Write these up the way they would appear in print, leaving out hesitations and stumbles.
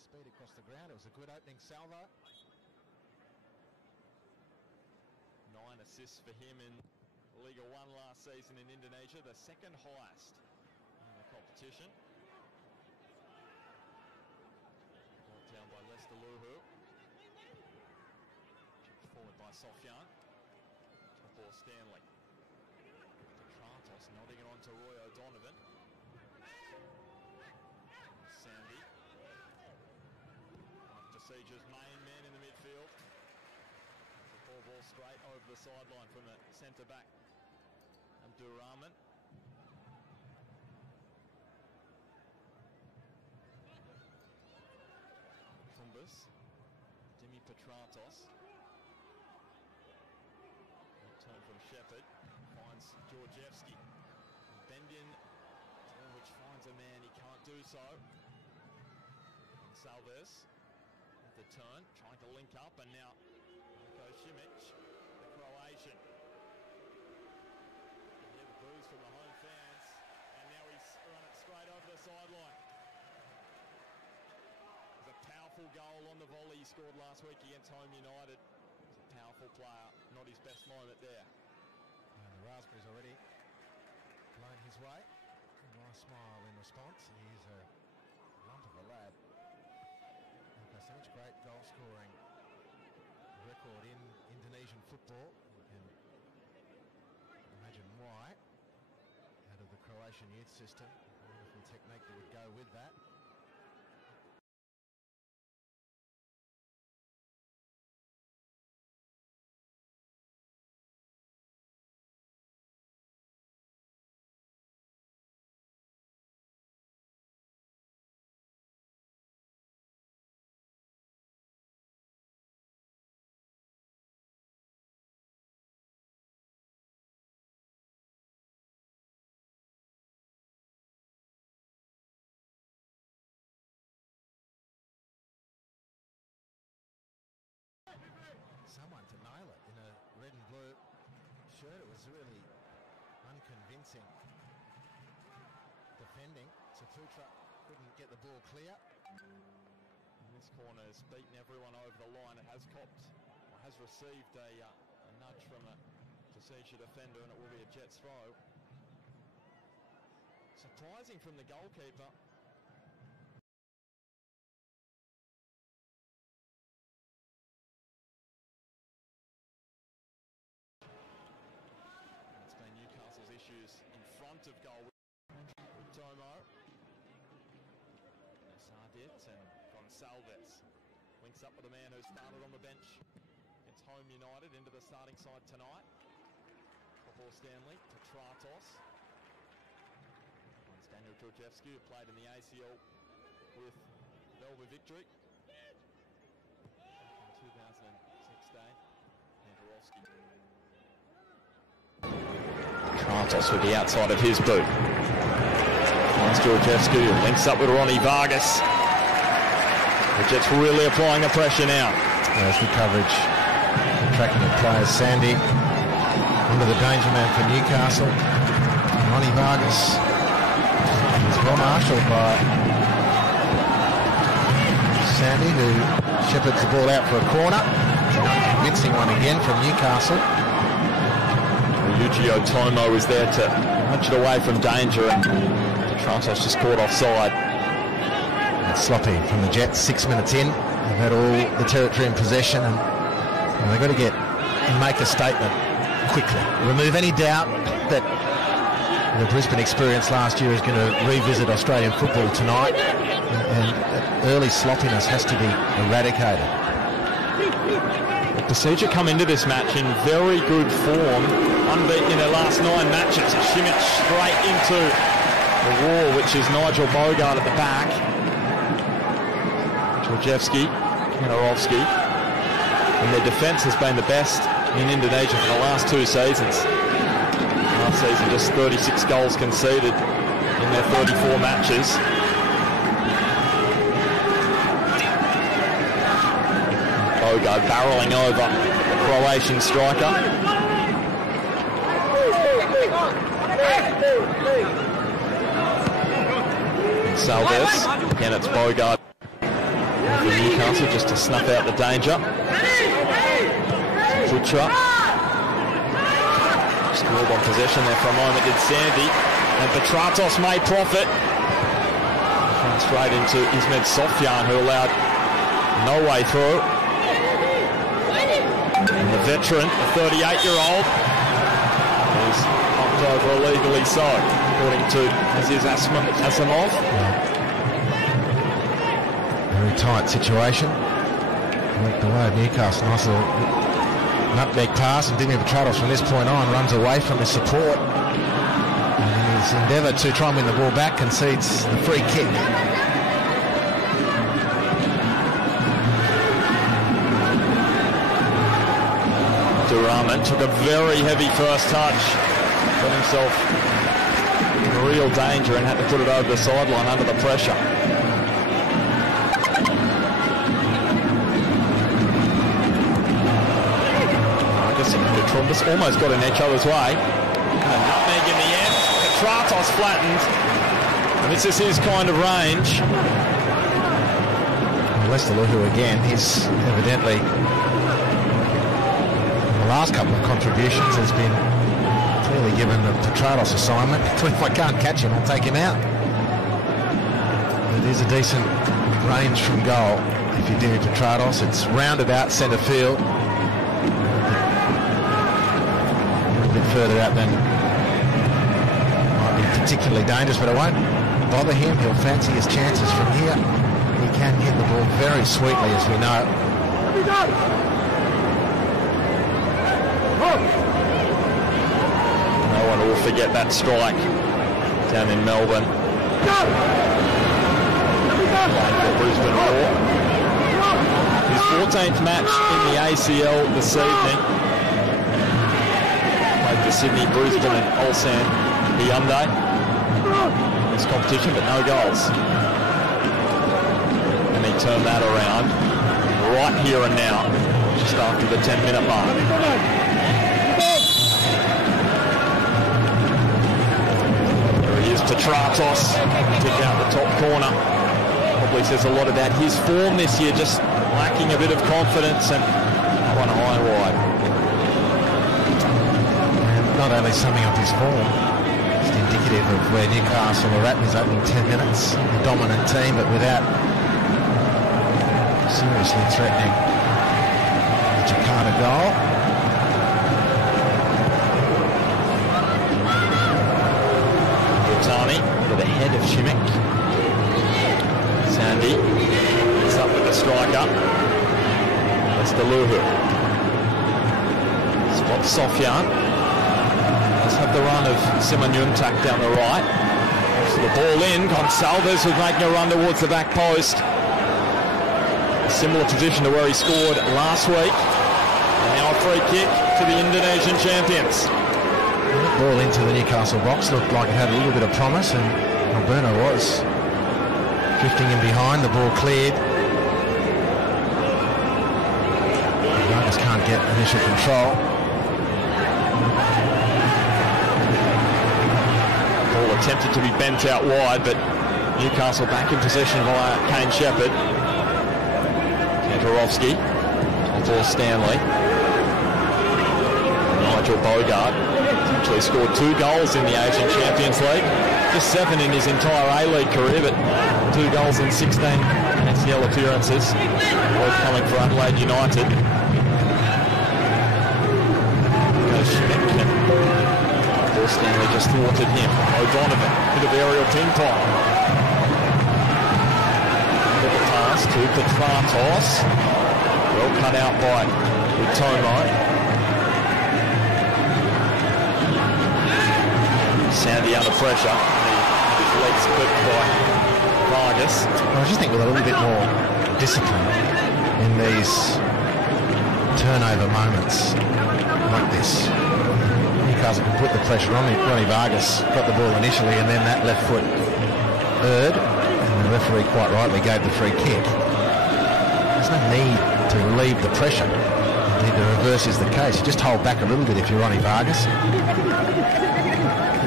speed across the ground. It was a good opening salvo. 9 assists for him in Liga 1 last season in Indonesia, the second highest in the competition. Brought down by Lester Luhu. Kicked forward by Sofyan. Top ball Stanley. Petratos nodding it on to Roy O'Donovan. Sandy. Persij's main man in the midfield. Ball straight over the sideline from the centre back, Abdur Rahman. Kumbas, Dimi Petratos. Turn from Shepherd, finds Georgievski. Bendin, which finds a man, he can't do so. And Salves, at the turn, trying to link up, and now Šimić, the Croatian. You hear the boos from the home fans, and now he's run it straight over the sideline. It was a powerful goal on the volley he scored last week against Home United. He's a powerful player, not his best moment there. And the raspberries already blown his way. A nice smile in response. He's a lump of a lad. Okay, so much great goal scoring record in Indonesian football. You can imagine why. Out of the Croatian youth system, wonderful technique that would go with that. Someone to nail it in a red and blue shirt. It was really unconvincing defending. Saputra couldn't get the ball clear. And this corner has beaten everyone over the line. It has copped, or has received a nudge from a Persija defender, and it will be a Jets throw. Surprising from the goalkeeper. Newcastle's issues in front of goal with Tomo. Sardic and Gonçalves links up with a man who started on the bench against Home United into the starting side tonight. Before Stanley, Petratos. And Daniel Georgievski, who played in the ACL with Melbourne Victory in 2016. Androwski. Petratos with the outside of his boot. Finds Georgievski, who links up with Ronnie Vargas. The Jets really applying the pressure now. There's the coverage. Tracking the players. Sandy under the danger man for Newcastle. Ronnie Vargas is well marshalled by Sandy, who shepherds the ball out for a corner. Convincing one again from Newcastle. Eugio Tomo was there to nudge it away from danger, and Petratos just caught offside. It's sloppy from the Jets. 6 minutes in, they've had all the territory in possession, and they've got to get and make a statement quickly. Remove any doubt that the Brisbane experience last year is going to revisit Australian football tonight, and early sloppiness has to be eradicated. Persija come into this match in very good form, unbeaten in their last 9 matches. Šimić straight into the wall, which is Nigel Bogart at the back. Georgievski, Kanarovski. And their defence has been the best in Indonesia for the last 2 seasons. Last season, just 36 goals conceded in their 34 matches. Bogart barreling over the Croatian striker. And Salves, again it's Bogart. for Newcastle just to snuff out the danger. Butcher. Scored on possession there for a moment, did Sandy. And Petratos may profit. Comes straight into Ismet Sofyan, who allowed no way through. And the veteran, the 38-year-old, is knocked over illegally so, according to Aziz Asimov. Very tight situation. Worked away at Newcastle. Nice little nutmeg pass, and Dimi Petratos from this point on runs away from the support. And in his endeavour to try and win the ball back, concedes the free kick. Duraman took a very heavy first touch, got himself in real danger and had to put it over the sideline under the pressure. I guess Petrumbis almost got in each other's way. And nutmeg in the end. Petratos flattened. And this is his kind of range. Lester Luhu again, he's evidently, in the last couple of contributions, has been clearly given the Petratos assignment. If I can't catch him, I'll take him out. It is a decent range from goal. If you do Petratos, it's roundabout centre field. A little bit further out than might be particularly dangerous, but it won't bother him. He'll fancy his chances from here. He can hit the ball very sweetly, as we know. No one will forget that strike down in Melbourne. Playing for Brisbane Roar. His 14th match in the ACL this evening. Played for Sydney, Brisbane and Ulsan Hyundai in this competition, but no goals. And he turned that around right here and now, just after the 10-minute mark. There he is, Petratos, kick out the top corner. Probably says a lot about his form this year, just lacking a bit of confidence, and one high and wide. And not only summing up his form, just indicative of where Newcastle are at in his opening 10 minutes. A dominant team, but without seriously threatening the JAKARTA goal. Gutani to the head of Shimmick. Sandy is up with the striker. That's the Luhu. Spot Sofyan. Let's have the run of Simon Yuntak down the right. So the ball in. Gonsalves was making a run towards the back post. Similar position to where he scored last week. And now a free kick to the Indonesian champions. The ball into the Newcastle box looked like it had a little bit of promise, and Alberto was drifting in behind. The ball cleared. Vargas can't get initial control. Ball attempted to be bent out wide, but Newcastle back in possession via Kane Shepherd. Kantarovski for Stanley. Nigel Bogart actually scored 2 goals in the Asian Champions League. Just 7 in his entire A-League career, but 2 goals in 16 ACL appearances. Both coming for Adelaide United. Goes Schmidt. Paul Stanley just thwarted him. O'Donovan, bit of aerial ping-pong. Little pass to Petratos. Well cut out by Utomo. Sandy under pressure. His legs clipped by Vargas. I just think with a little bit more discipline in these turnover moments like this, Newcastle can put the pressure on. Ronnie Vargas got the ball initially, and then that left foot erred, and the referee quite rightly gave the free kick. There's no need to relieve the pressure. Indeed, the reverse is the case. You just hold back a little bit if you're Ronnie Vargas.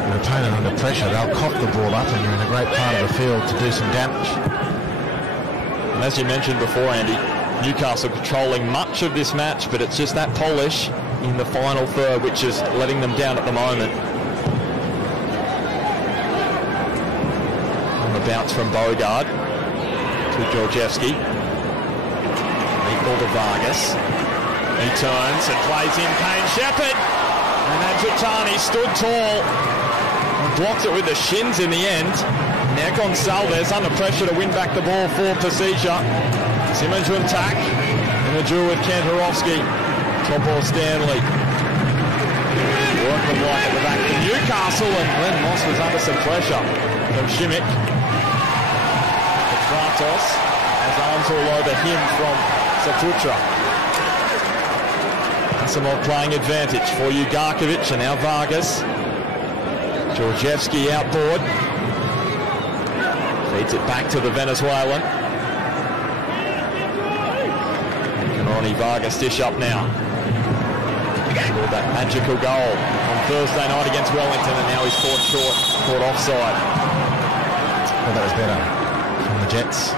Your opponent under pressure, they'll cough the ball up, and you're in a great part of the field to do some damage. And as you mentioned before, Andy, Newcastle controlling much of this match, but it's just that polish in the final third which is letting them down at the moment. On the bounce from Bogard to Georgievski. Equal to Vargas. He turns and plays in Kane Shepherd. And Adjutani stood tall and blocked it with the shins in the end. Now Gonsalves under pressure to win back the ball for Persija. Simmons to attack. And a duel with Kantarovski. Top ball Stanley. Workman right at the back for Newcastle, and Glenn Moss was under some pressure from Šimić. Petratos has arms all over him from Saputra. And some more playing advantage for Ugarkovic, and now Vargas. Georgievski outboard. Feeds it back to the Venezuelan. Ronnie Vargas dish up now. Scored that magical goal on Thursday night against Wellington, and now he's caught short, caught offside. Well, that was better from the Jets.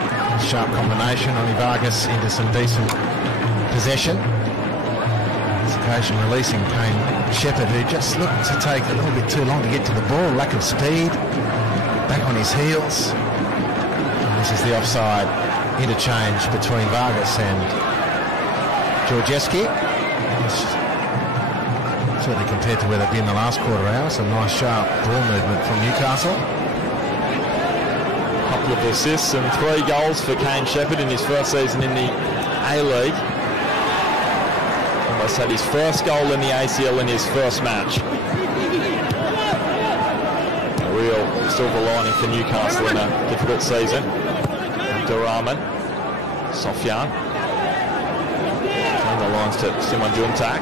Sharp combination. Ronnie Vargas into some decent possession. This occasion releasing Kane Shepherd, who just looked to take a little bit too long to get to the ball. Lack of speed. Back on his heels. And this is the offside interchange between Vargas and Georgievski. Certainly compared to where they've been the last quarter hour, some nice sharp ball movement from Newcastle. A couple of assists and 3 goals for Kane Shepherd in his first season in the A-League. Almost had his first goal in the ACL in his first match. A real silver lining for Newcastle in a difficult season. Abdurrahman, Sofyan. Turn the lines to Simon Juntak.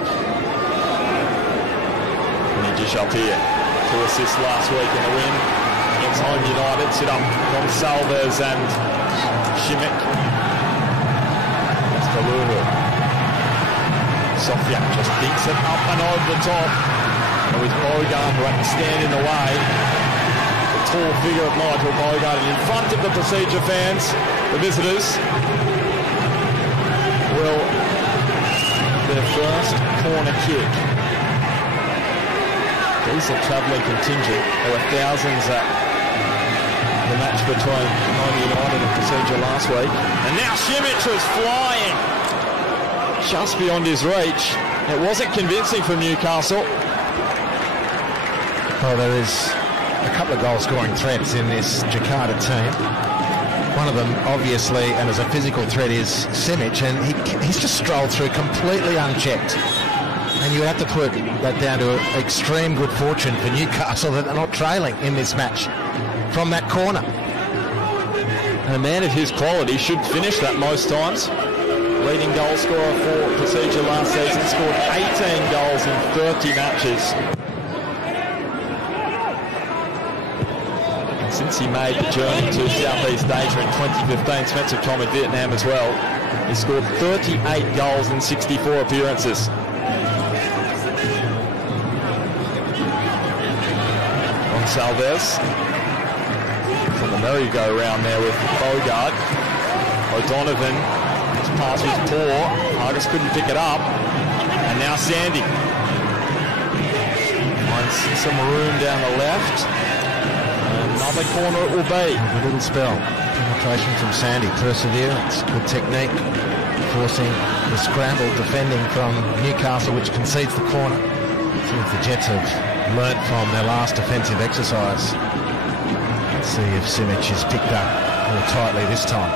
Dish up here. 2 assists last week in the win against Home United. Sit up Gonsalves and Šimić. That's Kalulu. Sofyan just dinks it up and over the top. And with Bogard right to stand in the way. The tall figure of Nigel Bogard in front of the Persija fans, the visitors. Well, their first corner kick. Decent travelling contingent. There were thousands at the match between Home United and Persija last week. And now Šimić was flying just beyond his reach. It wasn't convincing from Newcastle. Well, there is a couple of goal-scoring threats in this Jakarta team. One of them, obviously, and as a physical threat, is Šimić, and he's just strolled through completely unchecked. And you have to put that down to extreme good fortune for Newcastle that they're not trailing in this match from that corner. And a man of his quality should finish that most times. Leading goal scorer for Persija last season, scored 18 goals in 30 matches. And since he made the journey to Southeast Asia in 2015, spent some time in Vietnam as well, he scored 38 goals in 64 appearances. Gonsalves on the merry-go-round there with Bogard. O'Donovan, his pass was poor. Vargas couldn't pick it up. And now Sandy finds some room down the left. Another corner it will be. A little spell. Penetration from Sandy. Perseverance. Good technique. Forcing the scramble defending from Newcastle, which concedes the corner. See if the Jets have learnt from their last defensive exercise. Let's see if Šimić is picked up more tightly this time.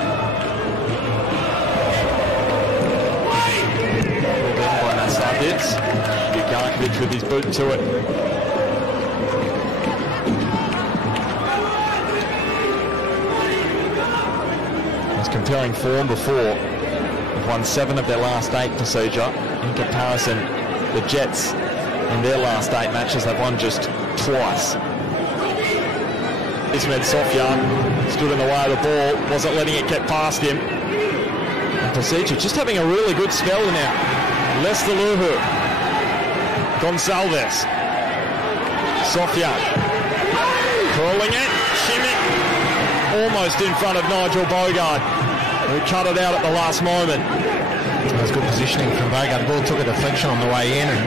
By Nasadic. Ugarkovic with his boot to it. It's compelling form before. They've won 7 of their last 8 Persija. In comparison, the Jets in their last 8 matches, they've won just twice. This meant Sofyan stood in the way of the ball, wasn't letting it get past him. And Persija just having a really good spell now. Lester Luhu. Gonsalves. Sofyan. Curling it. Šimić almost in front of Nigel Bogard. who cut it out at the last moment. That was good positioning from Vega. The ball took a deflection on the way in, and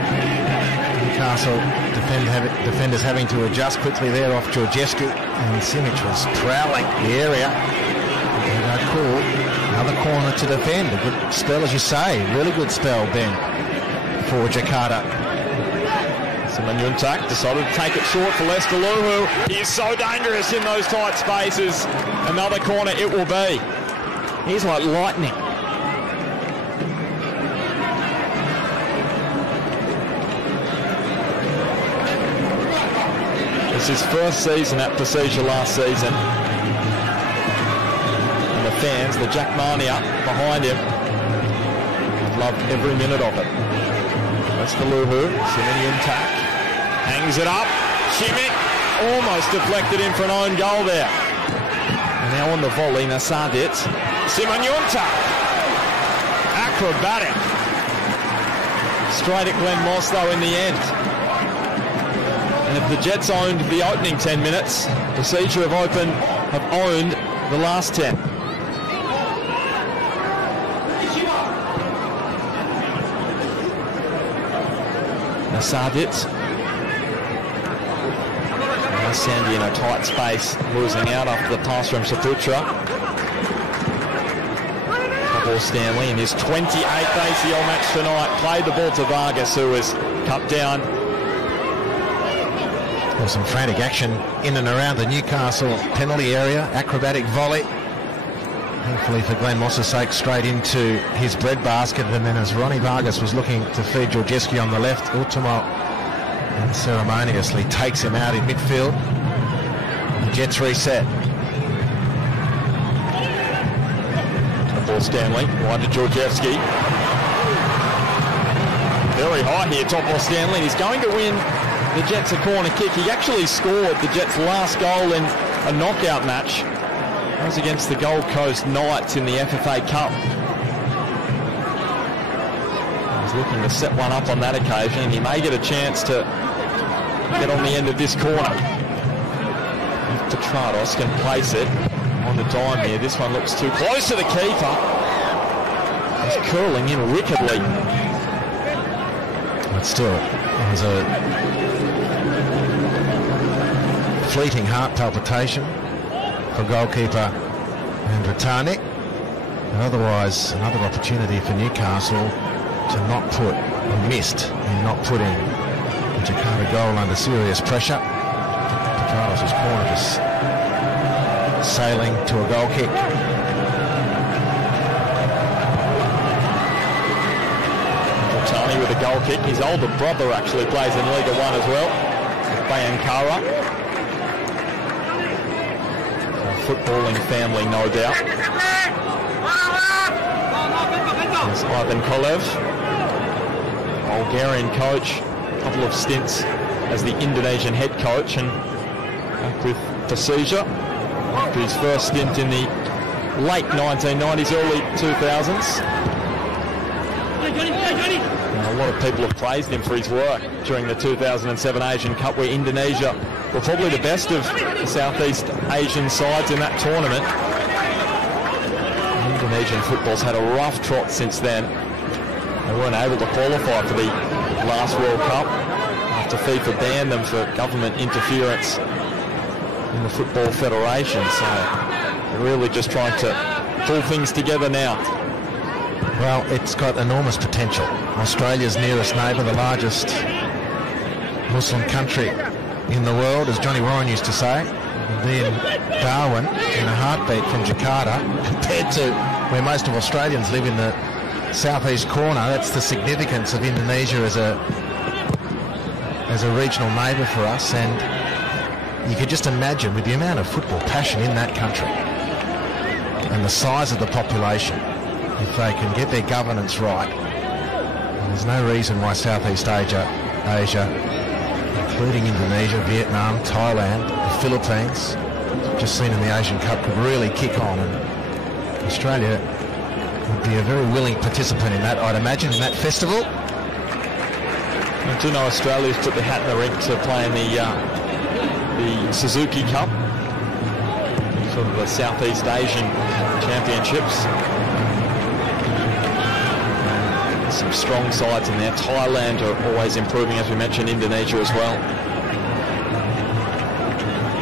Newcastle defenders having to adjust quickly there off Georgievski, and Simic was prowling the area. Cool. Another corner to defend. A good spell, as you say. Really good spell, Ben, for Jakarta. Simanjuntak decided to take it short for Lester Luhu. He is so dangerous in those tight spaces. Another corner it will be. He's like lightning. It's his first season at Persija last season. And the fans, the Jack Mania behind him, have loved every minute of it. That's the Luhu. Simanjuntak hangs it up. Simic almost deflected in for an own goal there. And now on the volley, Nasadic. Simanjuntak. Acrobatic. Straight at Glenn Moss though in the end. And if the Jets owned the opening 10 minutes, Persija have owned the last 10. Nasadic. Now Sandy in a tight space, losing out after the pass from Saputra. Ball Stanley in his 28th ACL match tonight played the ball to Vargas, who was cut down. Well, some frantic action in and around the Newcastle penalty area. Acrobatic volley. Thankfully for Glenn Moss's sake, straight into his breadbasket. And then as Ronnie Vargas was looking to feed Georgievski on the left, Ultimo unceremoniously takes him out in midfield. The Jets reset. Ball Stanley, wide to Georgievski. Very high here, top ball Stanley. He's going to win the Jets a corner kick. He actually scored the Jets' last goal in a knockout match. That was against the Gold Coast Knights in the FFA Cup. He's looking to set one up on that occasion. He may get a chance to get on the end of this corner. Petrados can place it on the dime here. This one looks too close to the keeper. He's curling in wickedly. But still, it was a fleeting heart palpitation for goalkeeper Andratani. And otherwise, another opportunity for Newcastle to not put, or missed in not putting the Jakarta goal under serious pressure. Petrados' corner is sailing to a goal kick. Andratani with a goal kick. His older brother actually plays in Liga 1 as well, Bayangkara. Footballing family, no doubt. There's Ivan Kolev, Bulgarian coach, a couple of stints as the Indonesian head coach, and back with Persija after his first stint in the late 1990s, early 2000s. And a lot of people have praised him for his work during the 2007 Asian Cup, where Indonesia were probably the best of the Southeast Asian sides in that tournament. Indonesian football's had a rough trot since then. They weren't able to qualify for the last World Cup after FIFA banned them for government interference in the Football Federation. So they're really just trying to pull things together now. Well, it's got enormous potential. Australia's nearest neighbour, the largest Muslim country in the world, as Johnny Warren used to say, would be in Darwin in a heartbeat from Jakarta, compared to where most of Australians live in the southeast corner. That's the significance of Indonesia as a regional neighbour for us. And you could just imagine, with the amount of football passion in that country and the size of the population, if they can get their governance right, there's no reason why Southeast Asia, including Indonesia, Vietnam, Thailand, the Philippines, just seen in the Asian Cup, could really kick on. And Australia would be a very willing participant in that, I'd imagine, in that festival. I do know Australia's put the hat in the ring to play in the Suzuki Cup. sort of the Southeast Asian Championships. Some strong sides in there. Thailand are always improving, as we mentioned, Indonesia as well.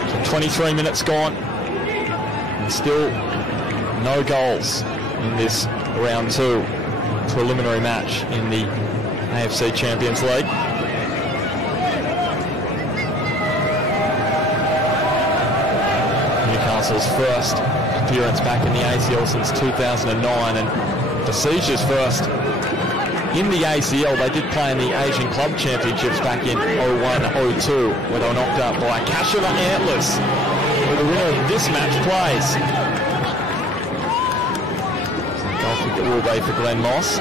So 23 minutes gone, and still no goals in this round 2 preliminary match in the AFC Champions League. Newcastle's first appearance back in the ACL since 2009, and Persija's first in the ACL. They did play in the Asian Club Championships back in 01-02, where they were knocked out by Kashiwa Antlers, where the winner of this match plays. Goal kick it will be for Glenn Moss.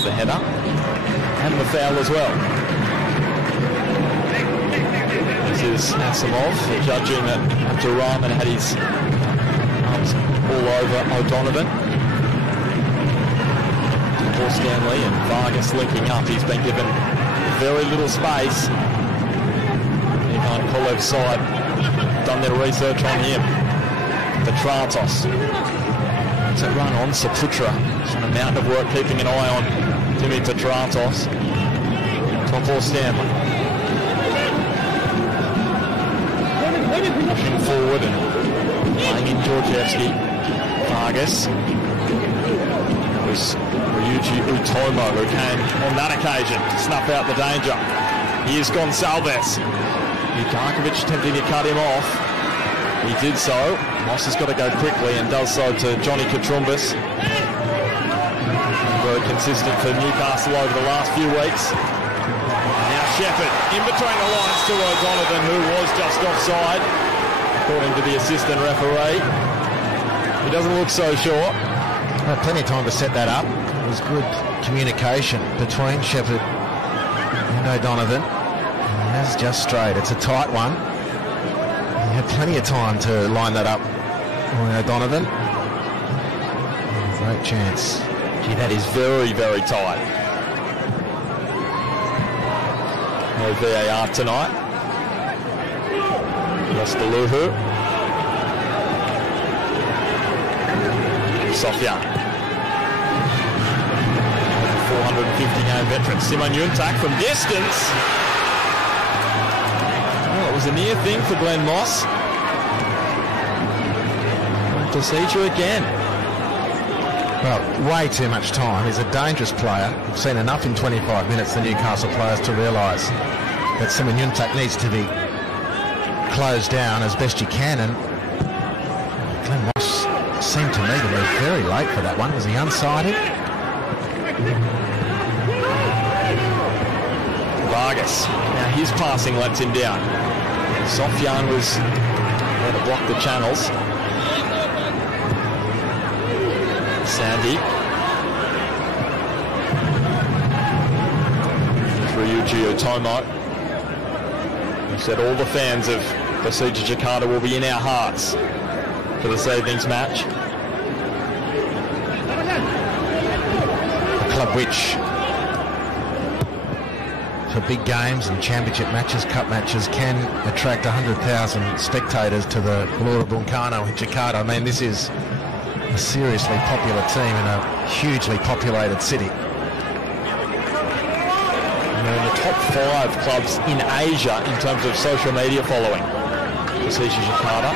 Wins the header and the foul as well. This is Asimov judging that Abdurrahman had his arms all over O'Donovan. Paul Stanley and Vargas linking up. He's been given very little space. Ivan Kolev's side done their research on him. Petratos. It's a run on Saputra. It's an amount of work keeping an eye on Timmy Petratos. Tom Paul Stanley. Pushing forward and playing in Georgievski. Vargas. It was Ryuji Utomo who came on that occasion to snuff out the danger. Here's Gonçalves. Yukakovic attempting to cut him off. He did so. Moss has got to go quickly and does so to Johnny Katrumbis. Very consistent for Newcastle over the last few weeks. Now Shepherd in between the lines to O'Donovan, who was just offside, according to the assistant referee. He doesn't look so sure. Plenty of time to set that up. It was good communication between Shepherd and O'Donovan. And that's just straight. It's a tight one. He had plenty of time to line that up on O'Donovan. Great chance. Gee, that is very, very tight. No VAR tonight. Lostaluhu. Sofyan. 450-game veteran Simon Yuntak from distance. Well, it was a near thing for Glenn Moss. Procedure again. Well, way too much time. He's a dangerous player. We've seen enough in 25 minutes, the Newcastle players, to realise that Simon Yuntak needs to be closed down as best you can. And Glenn Moss seemed to me to be very late for that one. Was he unsighted? Vargas. Now his passing lets him down. Sofyan was there to block the channels. Sandy. Ryuji Otomo. He said all the fans of Persija Jakarta will be in our hearts for this evening's match. A club which, for big games and championship matches, cup matches, can attract 100,000 spectators to the Gelora Bung Karno in Jakarta. I mean, this is a seriously popular team in a hugely populated city. And they're in the top 5 clubs in Asia in terms of social media following. Persija Jakarta.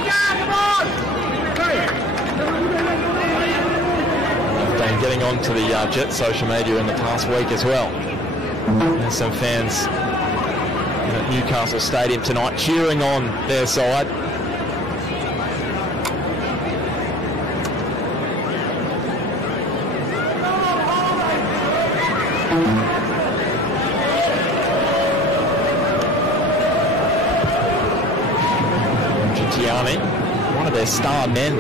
They've been getting on to the Jets social media in the past week as well. There's some fans at Newcastle Stadium tonight cheering on their side. One of their star men,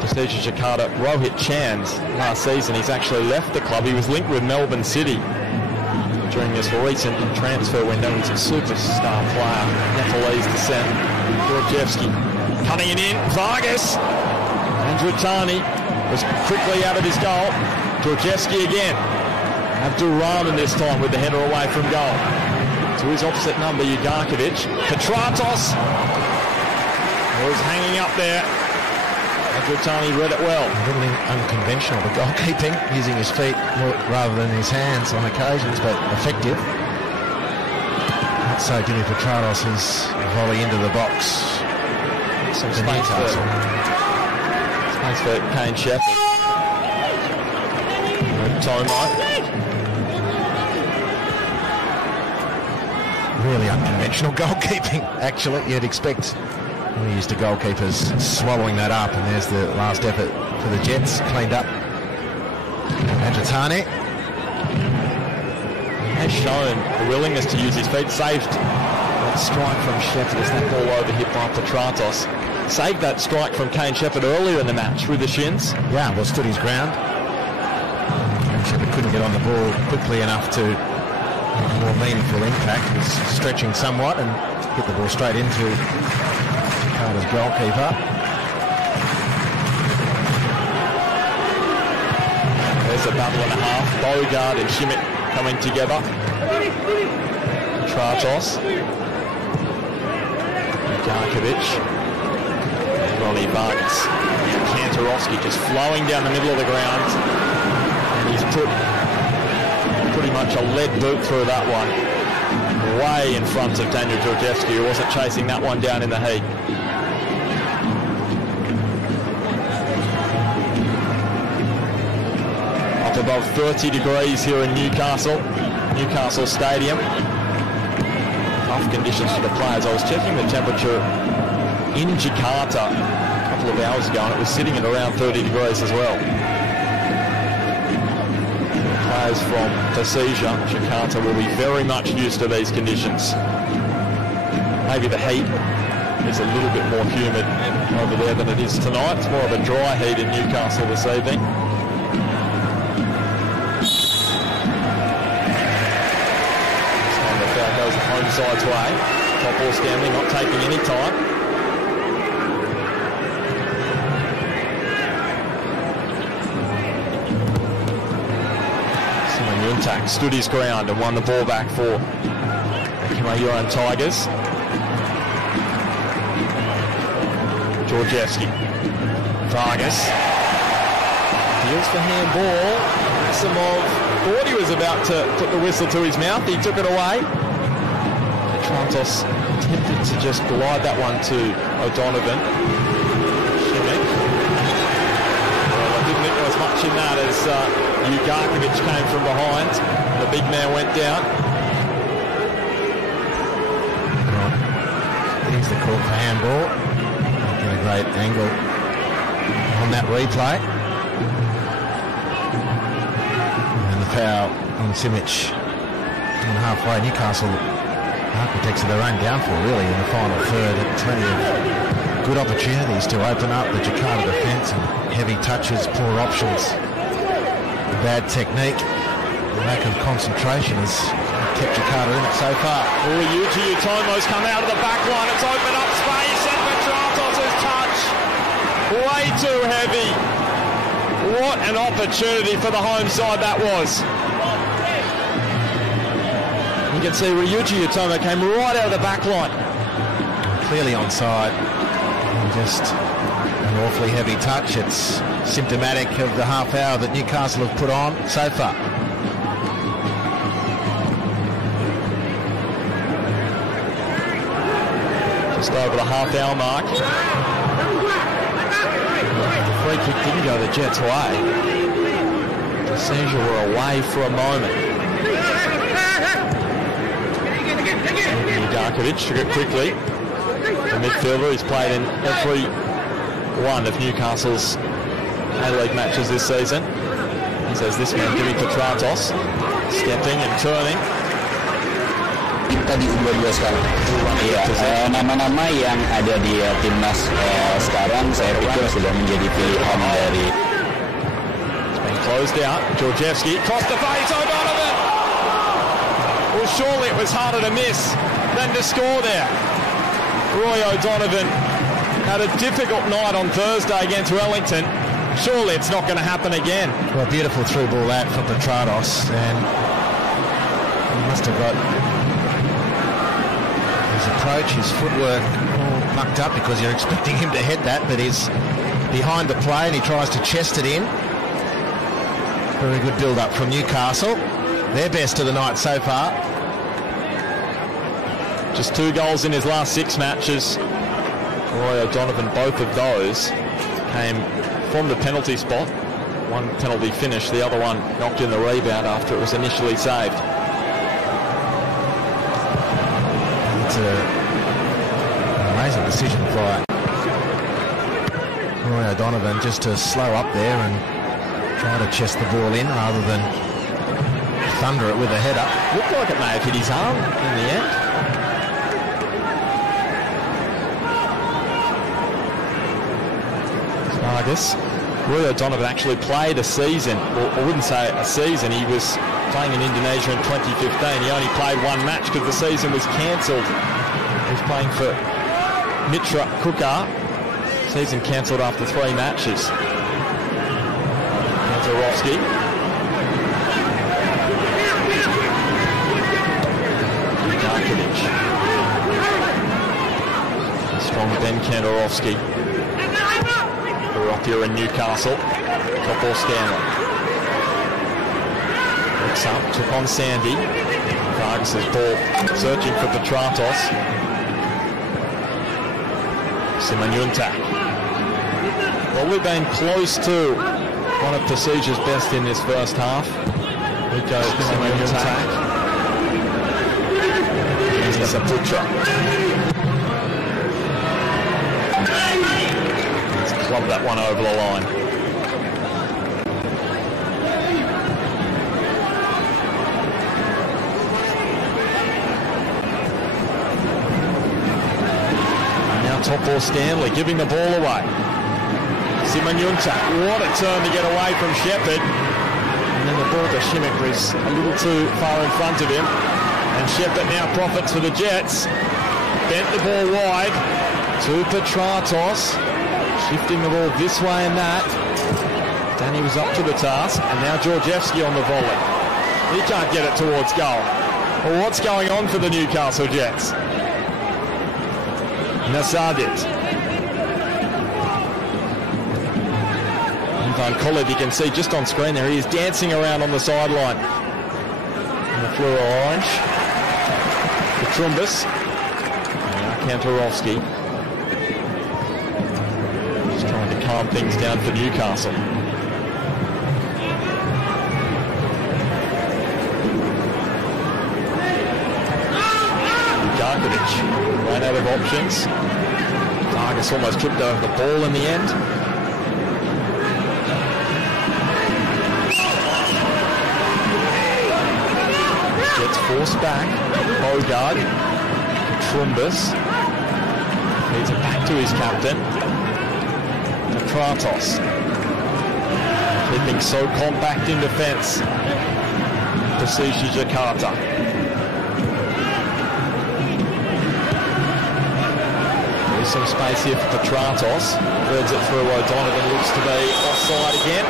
Persija Jakarta, Rohit Chand, last season. He's actually left the club. He was linked with Melbourne City during this recent transfer window. He's a superstar player, Nepalese descent. Georgievski cutting it in. Vargas. Andrew Tani was quickly out of his goal. Georgievski again. Abdul Rahman this time with the header away from goal. To his opposite number, Ugarkovic. Petratos was hanging up there. Andrew Tani read it well. A little unconventional, the goalkeeping, using his feet rather than his hands on occasions, but effective. Not so Jimmy Petratos' volley into the box. Some space for Kane Shepherd. Tomo. Really unconventional goalkeeping, actually. You'd expect, we're used to goalkeepers swallowing that up, and there's the last effort for the Jets, cleaned up. Anjatane has shown a willingness to use his feet. Saved that strike from Shepherd as that ball overhit by Petratos. Saved that strike from Kane Shepherd earlier in the match with the shins. Yeah, well, stood his ground. Kane Shepherd couldn't get on the ball quickly enough to more meaningful impact. Was stretching somewhat and hit the ball straight into Jakarta's goalkeeper. There's a battle and a half. Bogard and Schmidt coming together. Tratos. Ugarkovic. Ronnie Vargas. Kantarowski just flowing down the middle of the ground. And he's put pretty much a lead boot through that one. Way in front of Daniel Georgievski, who wasn't chasing that one down in the heat. Up above 30 degrees here in Newcastle Stadium. Tough conditions for the players. I was checking the temperature in Jakarta a couple of hours ago, and it was sitting at around 30 degrees as well. Players from Persija, Jakarta, will be very much used to these conditions. Maybe the heat is a little bit more humid over there than it is tonight. It's more of a dry heat in Newcastle this evening. This time the foul goes the home side's way. Top ball Stanley not taking any time. Stood his ground and won the ball back for the Kimayuran Tigers. Georgievski. Vargas. Deals for handball. Asimov thought he was about to put the whistle to his mouth. He took it away. Petratos attempted to just glide that one to O'Donovan. Schmidt. Well, I didn't think there was much in that as Ugarkovic came from behind. The big man went down. Here's the call for handball. Get a great angle on that replay. And the foul on Simic. And halfway, Newcastle architects of their own downfall, really, in the final third. Plenty of good opportunities to open up the Jakarta defence, and heavy touches, poor options. Bad technique, lack of concentration has kept Jakarta in it so far. Ryuji Utomo's come out of the back line. It's opened up space, and Petratos' touch way too heavy. What an opportunity for the home side that was. You can see Ryuji Utomo came right out of the back line. Clearly onside. Just an awfully heavy touch. It's symptomatic of the half hour that Newcastle have put on so far. Just over the half hour mark. The free kick didn't go the Jets' way. Persija were away for a moment. Ugarkovic took it quickly. The midfielder, he's played in every one of Newcastle's A-League matches this season. He says this man, Jimmy Petratos, stepping and turning. Kita di U22 sekarang. Iya, nama-nama yang ada di timnas sekarang saya pikir sudah menjadi pilihan dari. It's been closed out. Georgievski crossed the face. O'Donovan. Well, surely it was harder to miss than to score there. Roy O'Donovan had a difficult night on Thursday against Wellington. Surely it's not going to happen again. Well, beautiful through ball that for Petratos, and he must have got his approach, his footwork all mucked up because you're expecting him to head that, but he's behind the play and he tries to chest it in. Very good build-up from Newcastle. Their best of the night so far. Just 2 goals in his last 6 matches. Roy O'Donovan, both of those came from the penalty spot. One penalty finish, the other one knocked in the rebound after it was initially saved. It's an amazing decision by Roy O'Donovan just to slow up there and try to chest the ball in rather than thunder it with a header. Looked like it may have hit his arm in the end. Vargas. Roy O'Donovan actually played a season, or I wouldn't say a season, he was playing in Indonesia in 2015. He only played 1 match because the season was cancelled. He was playing for Mitra Kukar. Season cancelled after 3 matches. Kantarovski. Darkovic. Strong Ben Kantarovski. Up here in Newcastle. Top ball Scanlon. Looks up, took on Sandy. Vargas' ball searching for Petratos. Simonyunta. Well, we've been close to one of Persija's best in this first half. Rico Simonyunta. Here's Saputra. Club that one over the line. And now top ball Stanley giving the ball away. Simonyunta, what a turn to get away from Shepherd. And then the ball to Shimmick was a little too far in front of him. And Shepherd now profits for the Jets. Bent the ball wide to Petratos. Shifting the ball this way and that. Danny was up to the task, and now Georgievski on the volley. He can't get it towards goal. Well, what's going on for the Newcastle Jets? Nasadit. Ivan Kolev, you can see just on screen there, he is dancing around on the sideline. In the fluoro orange. Petrumbis. Now Kantarovski. Calm things down for Newcastle. Darkovic ran out of options. Vargas almost tripped over the ball in the end. Gets forced back. Bogard. Trumbus. Feeds it back to his captain. Kratos. Keeping so compact in defence. Persija Jakarta. There's some space here for Petratos. Birds it through O'Donovan. Looks to be offside again.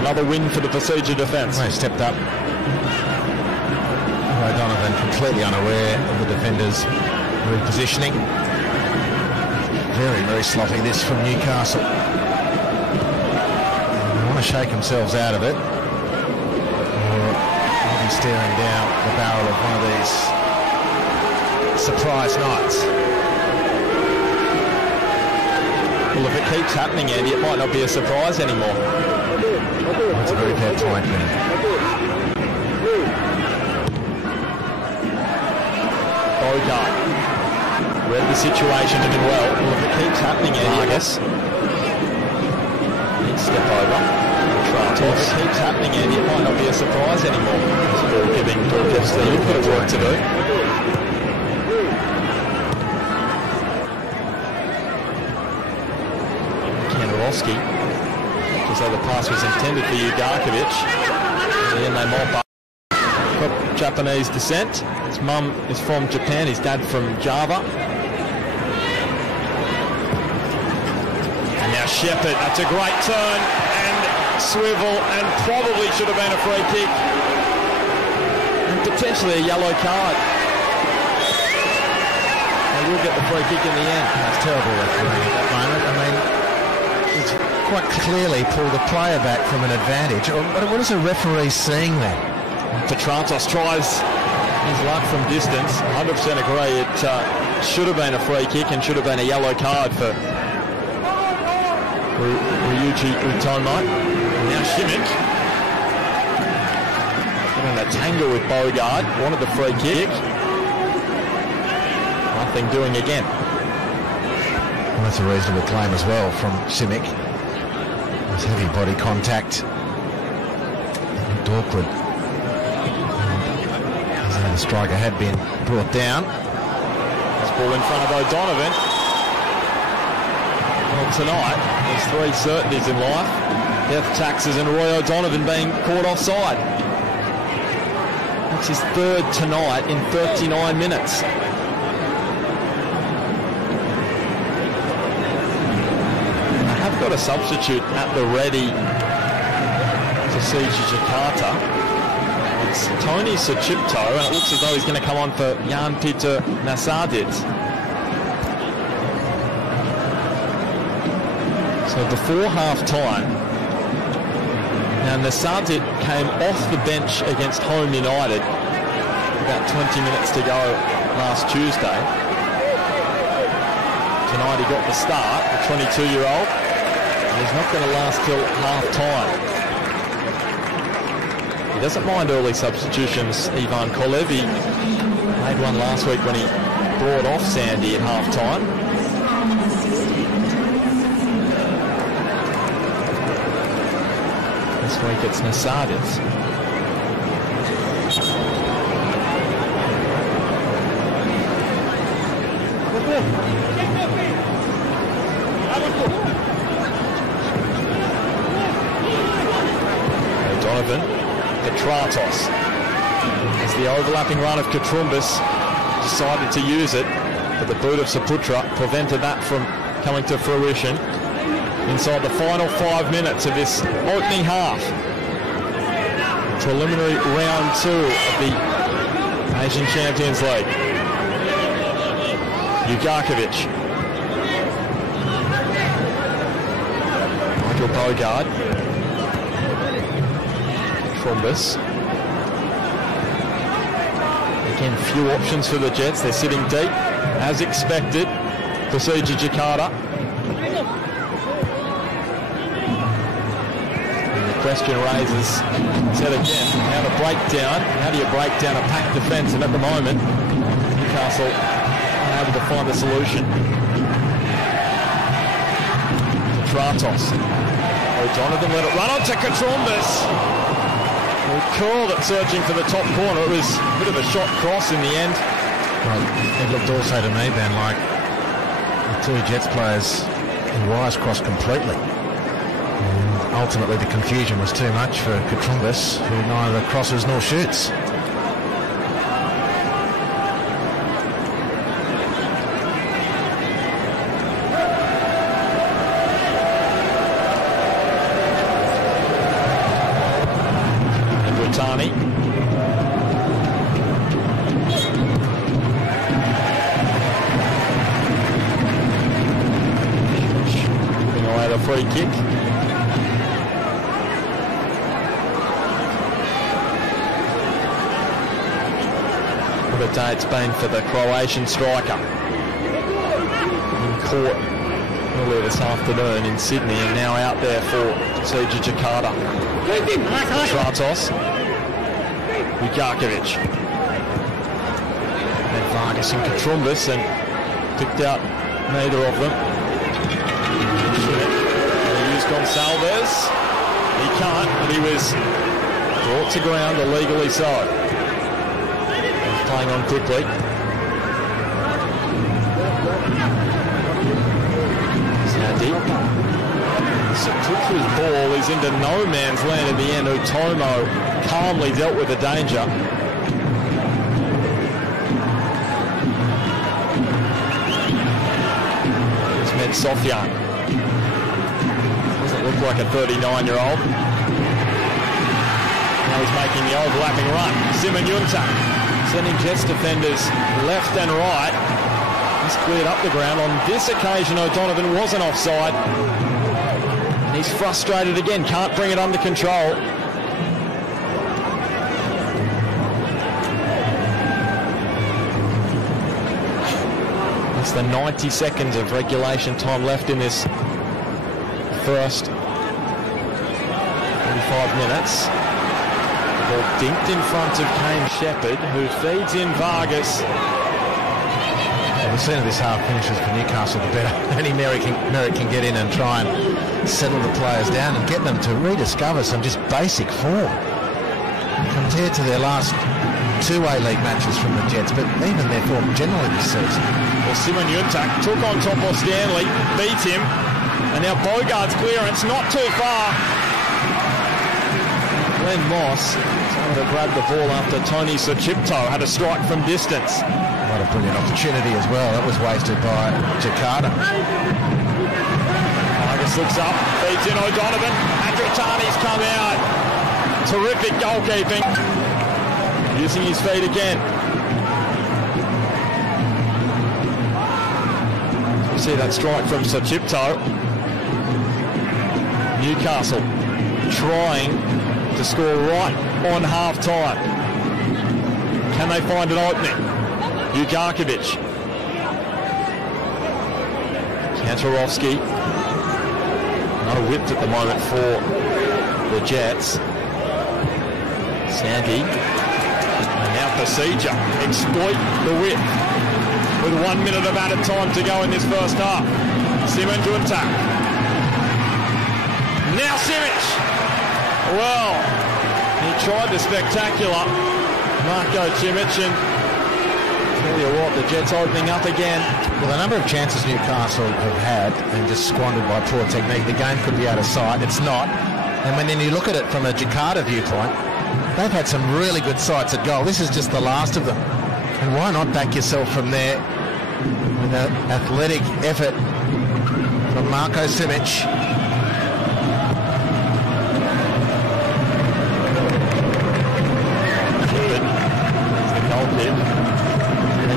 Another win for the Persija defence. They stepped up. O'Donovan completely unaware of the defenders repositioning. Very, very sloppy this from Newcastle. They want to shake themselves out of it, or maybe staring down the barrel of one of these surprise nights. Well, if it keeps happening, Andy, it might not be a surprise anymore. That's a very fair point, man. Bogart read the situation and did well. Well, if it keeps happening, Andy, Vargas. Big step over. If it keeps happening, Andy, it might not be a surprise anymore. Still giving Dorcas a little bit of work to do. Kanarowski, as though the pass was intended for Ugarkovic. And then they mop up. Got Japanese descent. His mum is from Japan, his dad from Java. And now Shepherd, that's a great turn and swivel, and probably should have been a free kick. And potentially a yellow card. They will get the free kick in the end. That's terrible refereeing at that moment. I mean, it's quite clearly pulled a player back from an advantage. What is a referee seeing there? Petrantos tries his luck from distance. 100% agree. It should have been a free kick and should have been a yellow card for Ryuji Utomo. Now Shimmick in a tangle with Bogard. Wanted the free kick. Nothing doing again. Well, that's a reasonable claim as well from Simic. There's heavy body contact. Looked awkward. The striker had been brought down. This ball in front of O'Donovan. Well, tonight, there's three certainties in life. Death taxes and Roy O'Donovan being caught offside. That's his third tonight in 39 minutes. I have got a substitute at the ready to Persija Jakarta. It's Tony Suchipto, and it looks as though he's going to come on for Jan Peter Nasadit. So before half-time, now Nasadit came off the bench against Home United about 20 minutes to go last Tuesday. Tonight he got the start, the 22-year-old, and he's not going to last till half-time. He doesn't mind early substitutions, Ivan Kolev. He made one last week when he brought off Sandy at half-time. This week it's Nasadis. O'Donovan. Petratos, as the overlapping run of Katrumbis decided to use it, but the boot of Saputra prevented that from coming to fruition inside the final 5 minutes of this opening half. Preliminary round 2 of the Asian Champions League. Ugarkovic. Michael Bogard. Trumbus. Again, few options for the Jets. They're sitting deep, as expected. Persija Jakarta. And the question raises, said again, how to break down. How do you break down a packed defence? And at the moment, Newcastle unable to find a solution. Tratos. O'Donovan let it run on to Katrumbis. We called it searching for the top corner. It was a bit of a shot cross in the end. Well, it looked also to me, Ben, like the two Jets players' wires crossed completely. And ultimately, the confusion was too much for Katrumbis, who neither crosses nor shoots. Free kick. What a day it's been for the Croatian striker. In court earlier this afternoon in Sydney, and now out there for Persija Jakarta. Tratos. Ugarkovic. And Vargas and Katrumbis, and picked out neither of them. Gonçalves, He can't, but he was brought to ground illegally so. He's playing on quickly. Sandy. Satuku's ball is into no man's land at the end. Utomo calmly dealt with the danger. It's Med Sofyan. Doesn't look like a 39-year-old. Now he's making the overlapping run. Simon Yuntak sending Jets defenders left and right. He's cleared up the ground. On this occasion, O'Donovan wasn't offside. And he's frustrated again, can't bring it under control. It's the 90 seconds of regulation time left in this first 45 minutes. Ball dinked in front of Kane Shepherd, who feeds in Vargas. The sooner this half finishes for Newcastle, the better. Any Merrick can get in and try and settle the players down and get them to rediscover some just basic form compared to their last two A-League matches from the Jets, but even their form generally this season. Well, Simon Yuntak took on Topo Stanley, beat him, and now Bogart's clearance, not too far. Glenn Moss trying to grab the ball after Tony Sochipto had a strike from distance. What a brilliant opportunity as well. That was wasted by JAKARTA. Vargas looks up, feeds in O'Donovan. Andratani's come out. Terrific goalkeeping. Using his feet again. You see that strike from Sochipto. Newcastle trying to score right on half-time. Can they find an opening? Ugarkovic. Kantarovski. Not a width at the moment for the Jets. Sandy. And now Persija exploit the width with 1 minute of added time to go in this first half. Simon to attack. Now Simic. Well, he tried the spectacular Marko Simic, and tell you what, the Jets opening up again. Well, the number of chances Newcastle have had and just squandered by poor technique, the game could be out of sight. It's not. And when then you look at it from a JAKARTA viewpoint, they've had some really good sights at goal. This is just the last of them. And why not back yourself from there with an athletic effort from Marko Simic.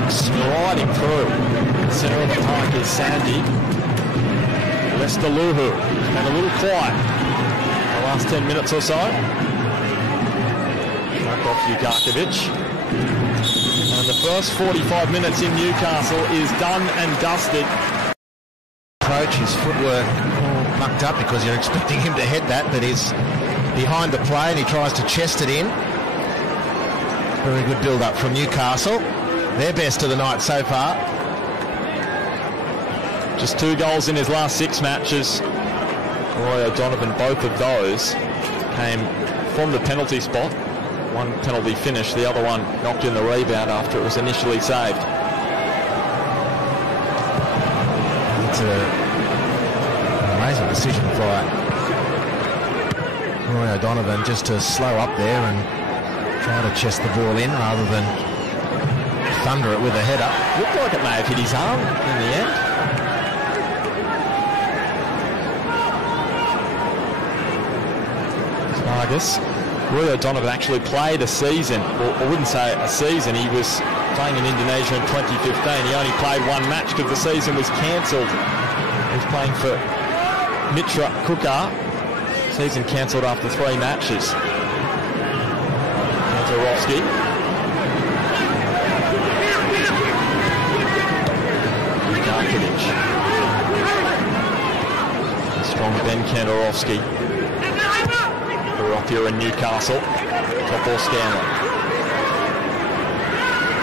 Striding through. Centre of the park is Sandy. Lester Luhu has been a little quiet the last 10 minutes or so. Back off Ugarkovic. And the first 45 minutes in Newcastle is done and dusted. Approach, his footwork all mucked up because you're expecting him to head that, but he's behind the play and he tries to chest it in. Very good build-up from Newcastle. Their best of the night so far. Just 2 goals in his last 6 matches. Roy O'Donovan, both of those came from the penalty spot. One penalty finish, the other one knocked in the rebound after it was initially saved. It's an amazing decision by Roy O'Donovan just to slow up there and try to chest the ball in rather than thunder it with a header. Looked like it may have hit his arm in the end. Vargas. Roy O'Donovan actually played a season, or I wouldn't say a season, he was playing in Indonesia in 2015. He only played 1 match because the season was cancelled. He was playing for Mitra Kukar. Season cancelled after 3 matches. Kantarovski. Strong Ben Kantarovski. We're up here in Newcastle. Top ball Scanlon.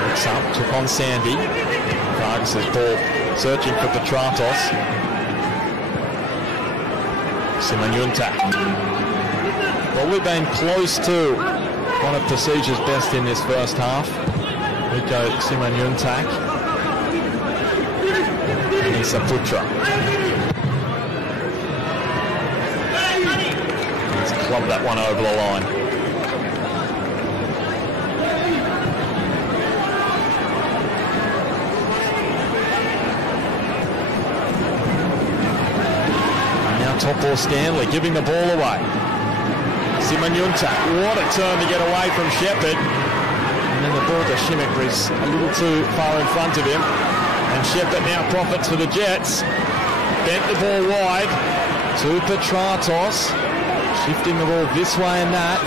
Looks up, took on Sandy. Vargas' ball searching for Petratos. Simanjuntak. Probably been close to one of Persija's best in this first half. Rico Simanjuntak. And Isaputra. Let's club that one over the line. Top ball Stanley giving the ball away. Simanjuntak, what a turn to get away from Shepherd. And then the ball to Šimić is a little too far in front of him. And Shepherd now profits for the Jets. Bent the ball wide to Petratos. Shifting the ball this way and that.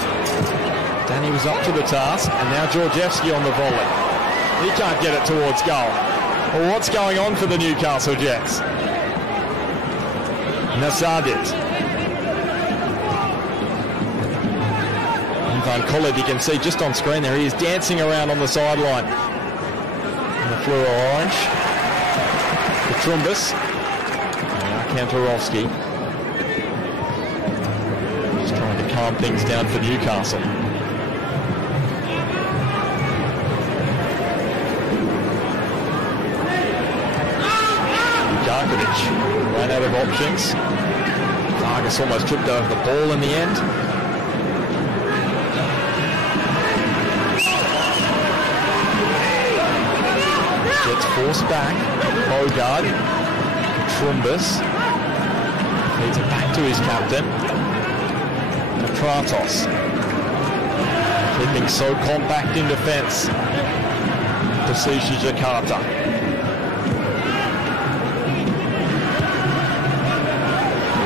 Danny was up to the task. And now Georgievski on the volley. He can't get it towards goal. Well, what's going on for the Newcastle Jets? Nasadit. Ivan Kolev, you can see just on screen there, he is dancing around on the sideline in the fluoro orange. Petrumbis. Now Kantorovski. Just trying to calm things down for Newcastle. Jarkovic ran out of options. Vargas almost tripped over the ball in the end. Gets forced back. Bogard. Trumbus. Feeds it back to his captain. Petratos. Keeping so compact in defence. Persija Jakarta.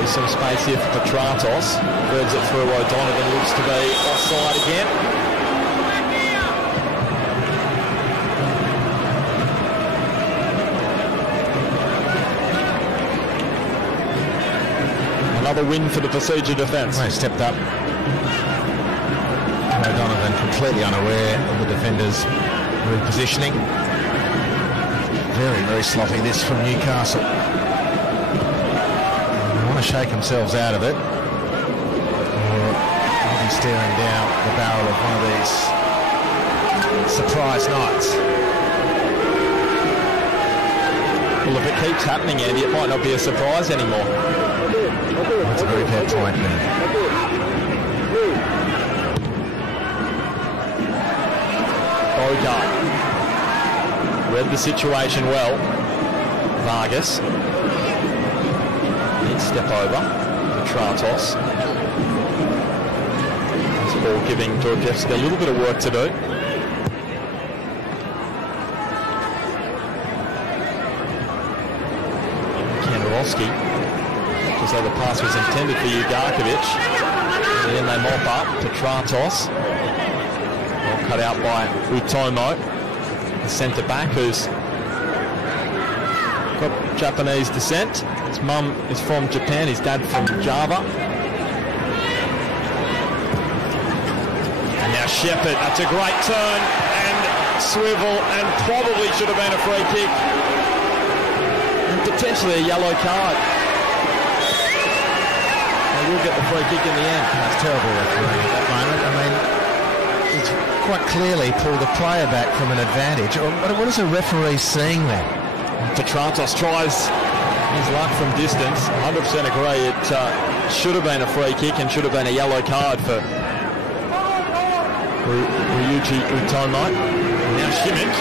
Some space here for Petratos. Birds it through O'Donovan. Looks to be offside again. Another win for the Persija defence. They stepped up. O'Donovan completely unaware of the defenders' repositioning. Very, very sloppy this from Newcastle. Shake themselves out of it, or be staring down the barrel of one of these surprise nights. Well, if it keeps happening, Andy, it might not be a surprise anymore. That's a very fair point, man. Bogart read the situation well. Vargas. Step over. Petratos. This ball giving Georgievski a little bit of work to do. Kantorovski. As though the pass was intended for Jarkovic. And then they mop up. Petratos. Well cut out by Utomo. The centre back who's got Japanese descent. His mum is from Japan, his dad from Java. And now Shepherd, that's a great turn and swivel, and probably should have been a free kick. And potentially a yellow card. They will get the free kick in the end. That's terrible refereeing at that moment. I mean, it's quite clearly pulled the player back from an advantage. What is a referee seeing there? Petratos tries his luck from distance. 100% agree. It should have been a free kick and should have been a yellow card for Ryuji Utomo. Now Šimić.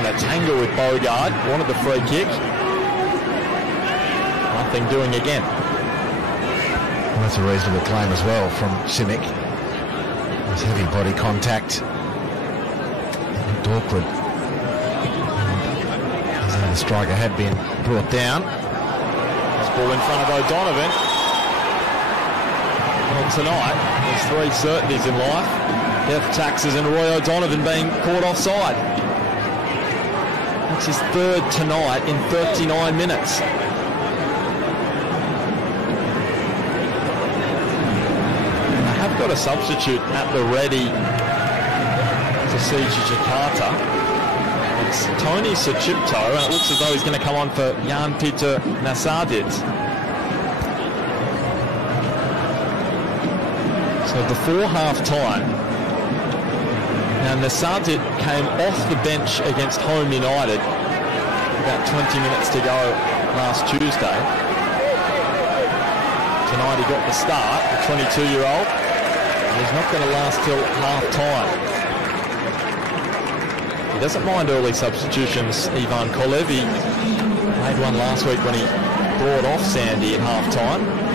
In a tangle with Bogard. Wanted the free kick. Nothing doing again. Well, that's a reasonable claim as well from Šimić. There's heavy body contact. Looked awkward. The striker had been brought down. This ball in front of O'Donovan. Well, tonight, there's three certainties in life. Death taxes and Roy O'Donovan being caught offside. That's his third tonight in 39 minutes. And they have got a substitute at the ready for Persija Jakarta. It's Tony Sachipto, and it looks as though he's going to come on for Jan Peter Nasadit. So before half-time, now Nasadic came off the bench against Home United about 20 minutes to go last Tuesday. Tonight he got the start, the 22-year-old. He's not going to last till half-time. He doesn't mind early substitutions, Ivan Kolev. He made one last week when he brought off Sandy at half-time.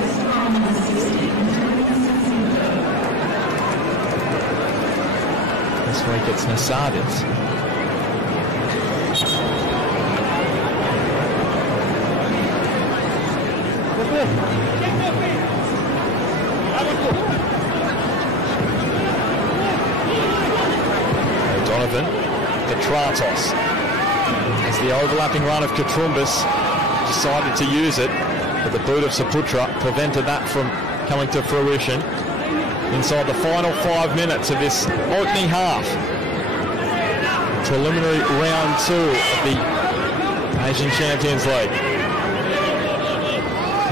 This week it's Nasadic. O'Donovan, Petratos. As the overlapping run of Katrumbis decided to use it, but the boot of Saputra prevented that from coming to fruition. Inside the final 5 minutes of this opening half. Preliminary round 2 of the Asian Champions League.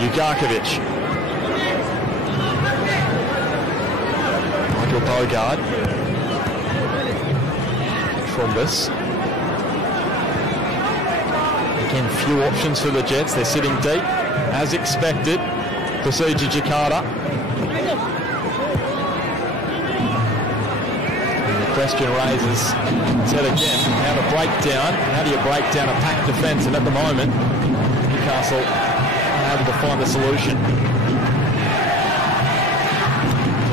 Ugarkovic. Michael Bogard. Trumbus. Again, few options for the Jets. They're sitting deep, as expected. Persija Jakarta. And the question raises, said again, how to break down. How do you break down a packed defence? And at the moment, Newcastle able to find the solution.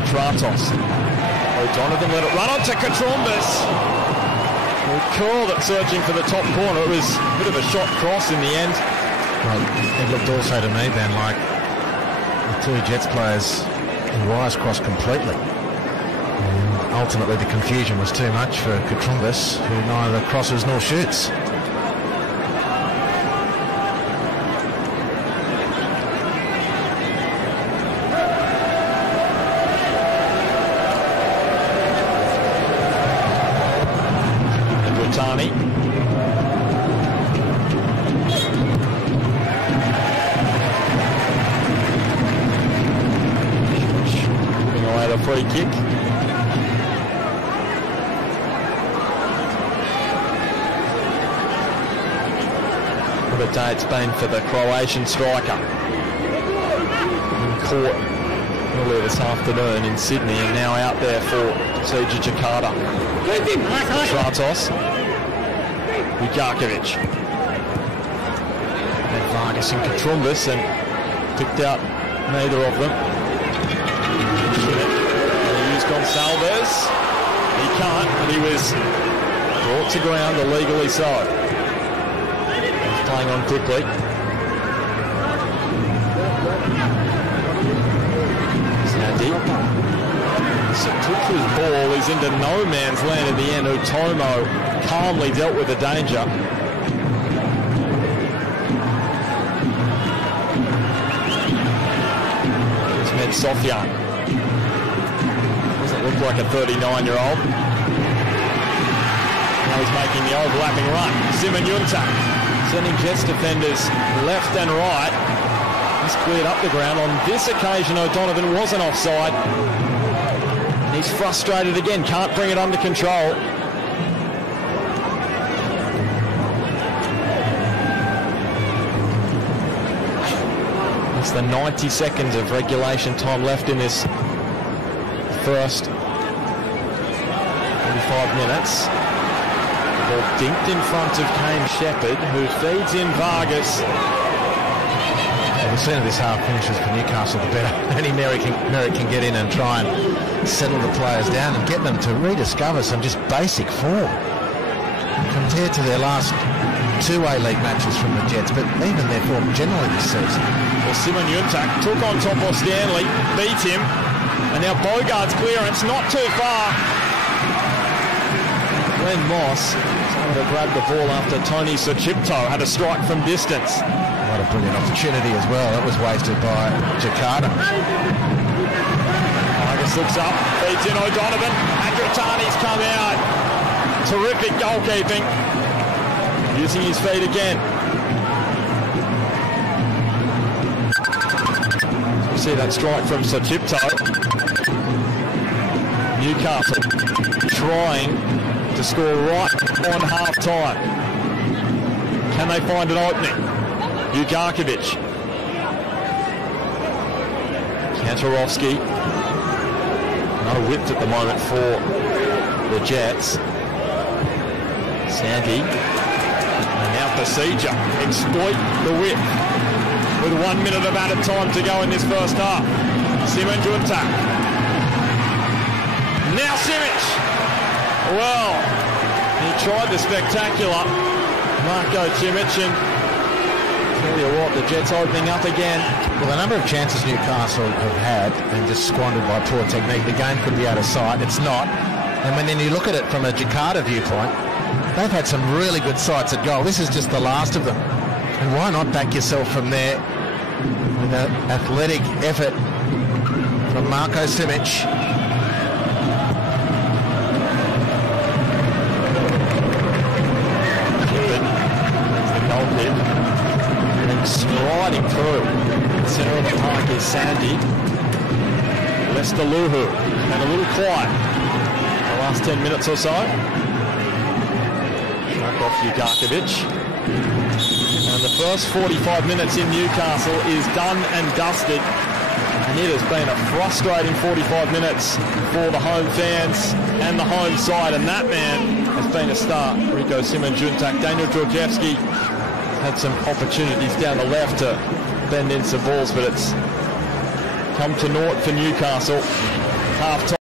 Tratos. O'Donovan let it run onto Katrumbis. Called it searching for the top corner. It was a bit of a shot cross in the end. Well, it looked also to me, Ben, like the two Jets players, the wires crossed completely. And ultimately, the confusion was too much for Katrumbis, who neither crosses nor shoots. Free kick. What a day it's been for the Croatian striker. Caught earlier this afternoon in Sydney and now out there for Persija Jakarta. Tratos. Ugarkovic. And Vargas and Katrumbis, and picked out neither of them. Gonsalves, he can't, but he was brought to ground illegally so. He's playing on quickly. Sandy. Saputra's ball is into no man's land at the end. Utomo calmly dealt with the danger. It's Med Sofyan. Looked like a 39-year-old. Now he's making the overlapping run. Simon Yuntak sending Jets defenders left and right. He's cleared up the ground. On this occasion, O'Donovan wasn't offside. And he's frustrated again. Can't bring it under control. It's the 90 seconds of regulation time left in this first 45 minutes. Ball dinked in front of Kane Shepherd, who feeds in Vargas. Well, the sooner this half finishes for Newcastle, the better. Any Merrick can get in and try and settle the players down and get them to rediscover some just basic form compared to their last two A-League matches from the Jets, but even their form generally this season. Well, Simon Yuntak took on Topo Stanley, beat him. And now Bogard's clearance, not too far. Glenn Moss able to grab the ball after Tony Sochipto had a strike from distance. What a brilliant opportunity as well. That was wasted by Jakarta. Vargas looks up, feeds in O'Donovan. Adratani's come out. Terrific goalkeeping. Using his feet again. See that strike from Sochipto. Newcastle trying to score right on half-time. Can they find an opening? Ugarkovic. Kantarovski. No width at the moment for the Jets. Sandy. And now Persija exploit the width with 1 minute of added time to go in this first half. Simon Juntak. Now Simic. Well, he tried the spectacular. Marko Simic, and tell you what, the Jets opening up again. Well, the number of chances Newcastle have had and just squandered by poor technique, the game could be out of sight. It's not. And when then you look at it from a JAKARTA viewpoint, they've had some really good sights at goal. This is just the last of them. And why not back yourself from there with an athletic effort from Marko Simic. Striding through. Centre of the park is Sandy. Lester Luhu. And a little quiet the last 10 minutes or so. Struck off Ugarkovic. And the first 45 minutes in Newcastle is done and dusted. And it has been a frustrating 45 minutes for the home fans and the home side. And that man has been a star. Rico Simon Juntak, Daniel Georgievski had some opportunities down the left to bend in some balls, but it's come to naught for Newcastle. Half time.